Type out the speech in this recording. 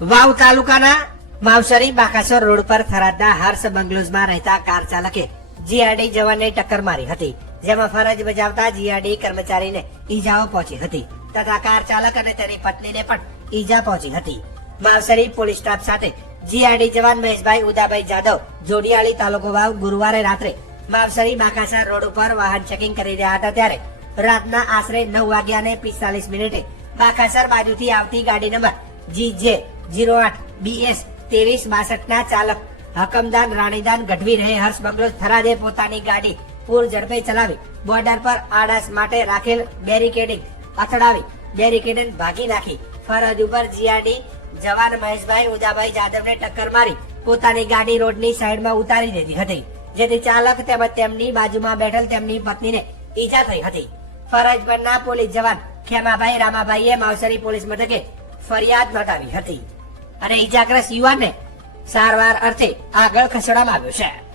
વાવ તાલુકાના માવસરી બાકાસર રોડ પર થરાદના હર્ષ બંગલોઝમાં રહેતા કાર ચાલકે જીઆરડી જવાનને ટક્કર મારી હતી, જેમાં ફરજ બજાવતા જીઆરડી કર્મચારીને ઈજાઓ પહોંચી હતી, તથા કાર ચાલક અને તેની પત્નીને પણ ઈજા પહોંચી હતી. માવસરી પોલીસ સ્ટાફ સાથે જીઆરડી જવાન મહેશભાઈ ઉદાભાઈ જાદવ જોડિયાળી તાલુકો વાવ ગુરુવારે રાત્રે માવસરી બાકાસર રોડ ઉપર વાહન ચેકિંગ કરી રહ્યા હતા ત્યારે રાતના આશરે નવ વાગ્યા ને પિસ્તાલીસ મિનિટે બાકાસર બાજુથી આવતી ગાડી નંબર જી જે જીરો આઠ બીએસ, ત્રેવીસ બાસઠ ના ચાલક. હકમદાન, રાણીદાન ગઢવી રહે હર્ષ બંગલો થરાદે પોતાની ગાડી પૂર ઝડપે ચલાવી. બોર્ડર પર આડાસ માટે રાખેલ બેરિકેડિંગ અથડાવી. બેરિકેડિંગ ભાગી નાખી. ફરજ ઉપર જીઆરડી જવાન મહેશભાઈ ઉદાભાઈ જાદવને ટક્કર મારી પોતાની ગાડી રોડની સાઈડમાં ઉતારી દીધી હતી. જેથી ચાલક તેમજ તેમની બાજુમાં બેઠેલ તેમની પત્નીને ઈજા થઈ હતી. ફરજ પરના પોલીસ જવાન ખેમાભાઈ, રામાભાઈએ માવસરી પોલીસ મથકે ફરિયાદ નોંધાવી હતી. અને ઈજાગ્રસ્ત યુવાનને સારવાર અર્થે આગળ ખસેડવામાં આવ્યો છે.